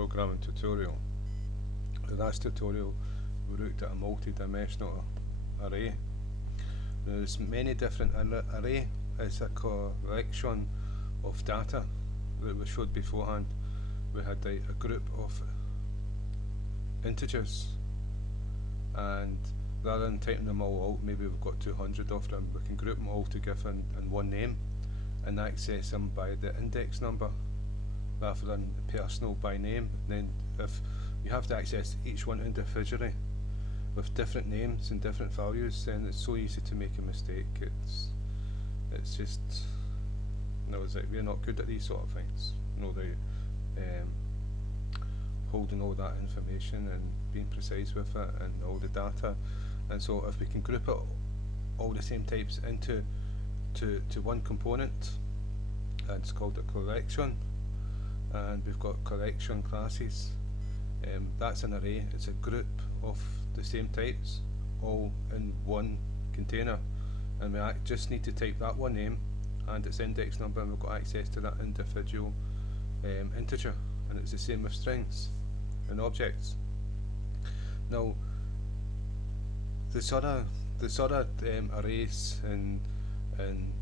programming tutorial. In this tutorial we looked at a multi-dimensional array. There's many different array is a collection of data that we showed beforehand. We had a group of integers, and rather than typing them all out, maybe we've got 200 of them, we can group them all together in one name and access them by the index number rather than personal by name. And then if you have to access each one individually with different names and different values, then it's so easy to make a mistake. It's just, it's like we're not good at these sort of things. Holding all that information and being precise with it and all the data. And so if we can group it all the same types into one component, it's called a collection, and we've got collection classes. That's an array. It's a group of the same types all in one container, and we just need to type that one name and its index number, and we've got access to that individual integer. And it's the same with strings and objects. Now there's other arrays in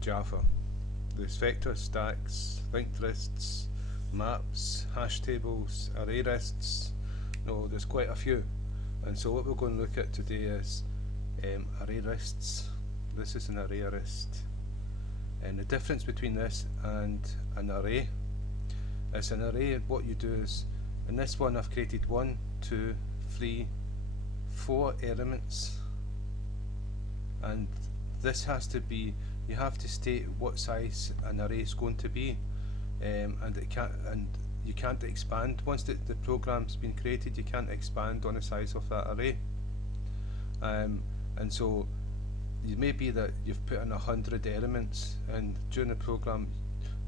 Java. There's vectors, stacks, linked lists, maps, hash tables, ArrayLists. There's quite a few. And so what we're going to look at today is ArrayLists. This is an ArrayList, and the difference between this and an array is an array. What you do is, in this one I've created 1, 2, 3, 4 elements, and this has to be, you have to state what size an array is going to be, and you can't expand once the program's been created. You can't expand on the size of that array, and so it may be that you've put in 100 elements, and during the program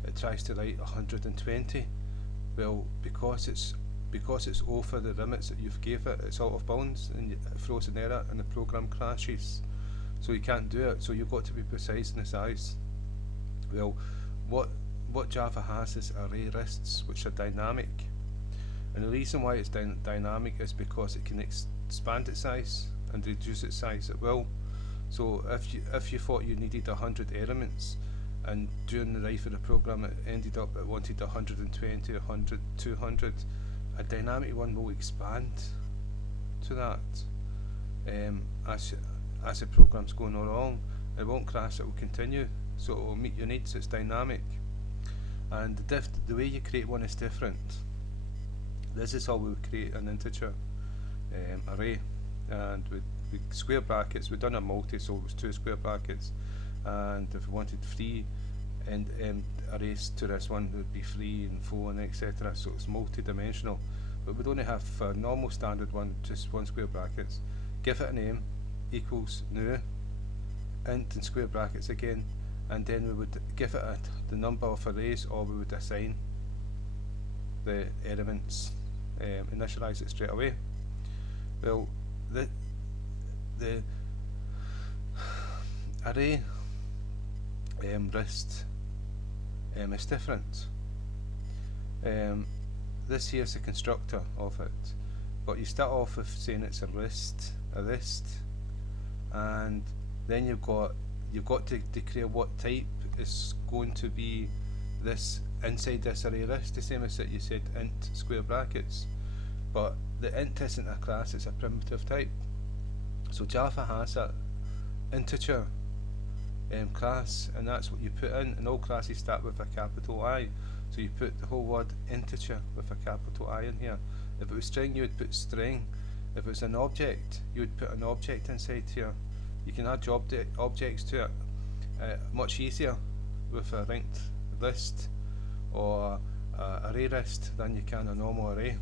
it tries to write 120. Well, because it's over the limits that you've gave it, it's out of bounds, and it throws an error and the program crashes. So you can't do it. So you've got to be precise in the size. Well, what Java has is ArrayLists, which are dynamic, and the reason why it's dynamic is because it can expand its size and reduce its size at will. So if you thought you needed 100 elements, and during the life of the program it ended up it wanted 120, 100, 200, a dynamic one will expand to that as the program's going along. It won't crash, it will continue, so it will meet your needs. It's dynamic, and the way you create one is different. This is how we would create an integer array, and with square brackets. We've done a multi, so it was 2 square brackets, and if we wanted 3 arrays to this one, it would be 3 and 4 and etc. So it's multi-dimensional, but we'd only have a normal standard one, just 1 square brackets. Give it a name, equals new, int in square brackets again, and then we would give it the number of arrays, or we would assign the elements, initialize it straight away. Well, the array list is different. This here is the constructor of it, but you start off with saying it's a list, and then you've got to declare what type is going to be this inside this array list, the same as that you said int square brackets, but the int isn't a class, it's a primitive type. So Java has that integer class, and that's what you put in, and all classes start with a capital I, so you put the whole word integer with a capital I in here. If it was string, you would put string. If it was an object, you would put an object inside here. You can add objects to it much easier with a linked list or array list than you can a normal array.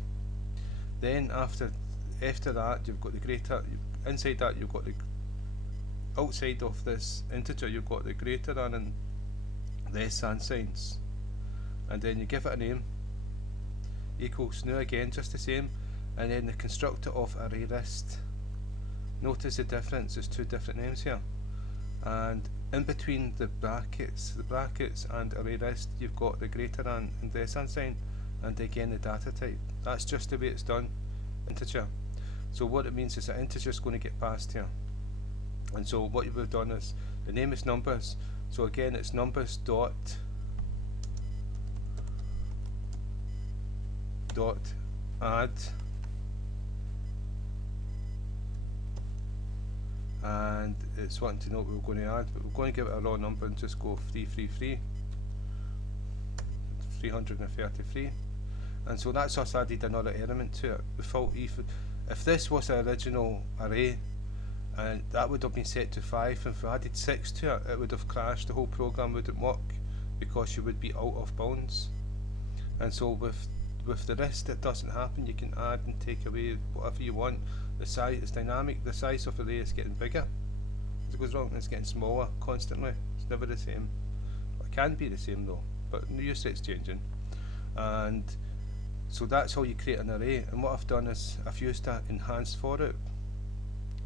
Then after that, you've got the greater. Inside that, you've got the outside of this integer, you've got the greater than and less than signs, and then you give it a name, equals new again, just the same, and then the constructor of ArrayList. Notice the difference, there's 2 different names here, and in between the brackets and ArrayList, you've got the greater than and less than sign, and again the data type. That's just the way it's done, integer. So what it means is that integer is going to get passed here. And so what you've done is, the name is numbers, so again it's numbers dot add, and it's wanting to know what we're going to add, but we're going to give it a raw number and just go 333, and so that's us added another element to it. Without even, if this was the original array, and that would have been set to 5, and if we added 6 to it, it would have crashed, the whole program wouldn't work, because you would be out of bounds. And so with the rest, it doesn't happen. You can add and take away whatever you want. The size is dynamic, the size of the array is getting bigger as it goes wrong, it's getting smaller constantly, it's never the same. It can be the same though, but the use set's changing. And so that's how you create an array, and what I've done is I've used an enhanced for loop.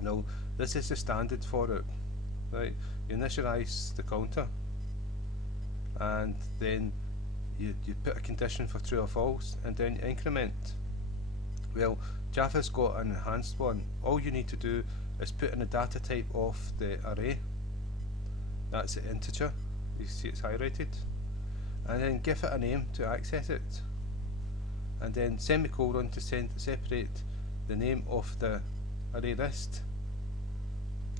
Now this is the standard for loop, right? You initialize the counter, and then you put a condition for true or false, and then you increment. Well, Java's got an enhanced one. All you need to do is put in the data type of the array, that's the integer, you see it's highlighted, and then give it a name to access it, and then semicolon to separate the name of the array list.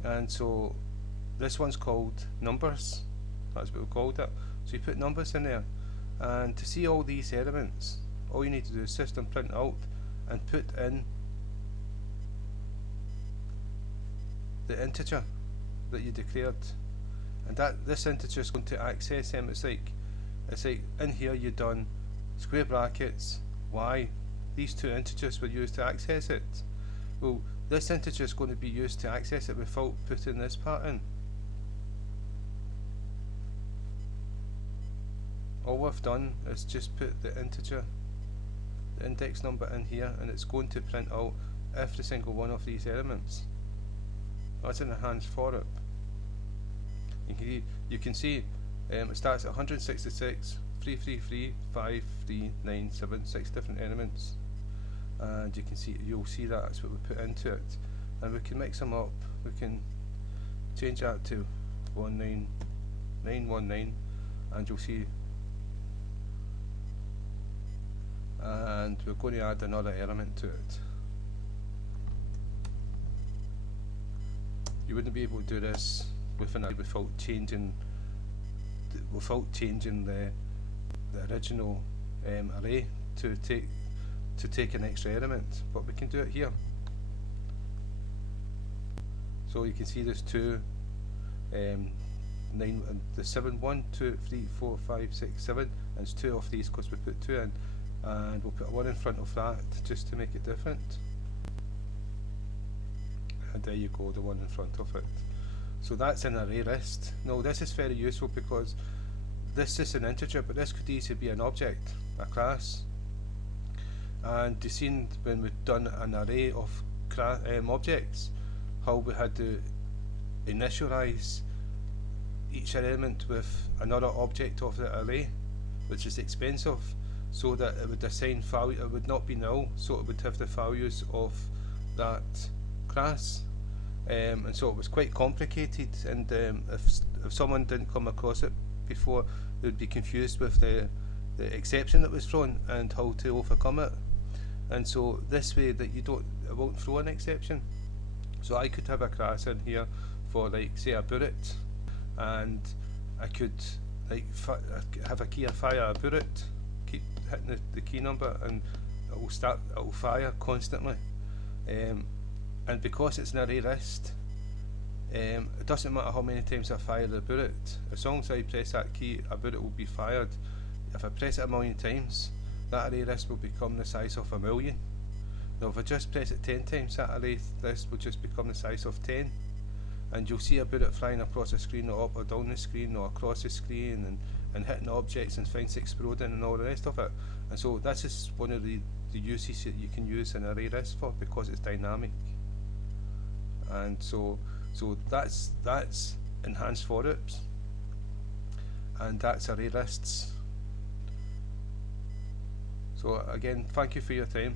And so this one's called numbers, that's what we called it. So you put numbers in there, and to see all these elements, all you need to do is system print out and put in the integer that you declared, and that this integer is going to access them. It's like in here you've done square brackets y, these two integers were used to access it. Well, this integer is going to be used to access it without putting this part in. All we've done is just put the integer, the index number in here, and it's going to print out every single one of these elements. That's an enhanced for loop. You can see it starts at 166, 333, 5, 3, 9, 7, 6 different elements, and you can see, you'll see that's what we put into it, and we can mix them up. We can change that to 19919, and you'll see. And we're going to add another element to it. You wouldn't be able to do this without changing the original array to take an extra element, but we can do it here. So you can see there's two, the 7, 1, 2, 3, 4, 5, 6, 7, and it's 2 of these because we put 2 in, and we'll put 1 in front of that just to make it different. And there you go, the 1 in front of it. So that's an array list. Now this is very useful because this is an integer, but this could easily be an object, a class. And you've seen when we've done an array of objects, how we had to initialize each element with another object of the array, which is expensive, so that it would assign value, it would not be null, so it would have the values of that class. And so it was quite complicated, and if someone didn't come across it before, they'd be confused with the exception that was thrown and how to overcome it. And so this way that it won't throw an exception. So I could have a class in here for, like, say, a bullet, and I could have a key fire a bullet, keep hitting the key number, and it will fire constantly. And because it's an array list, it doesn't matter how many times I fire the bullet, as long as I press that key, a bullet will be fired. If I press it a million times, that array list will become the size of 1,000,000. Now if I just press it 10 times, that array list will just become the size of 10. And you'll see a bullet flying across the screen, or up or down the screen, or across the screen, and hitting objects and things exploding and all the rest of it. And so this is one of the uses that you can use an array list for, because it's dynamic. And so that's enhanced for loops, and that's array lists. So again, thank you for your time.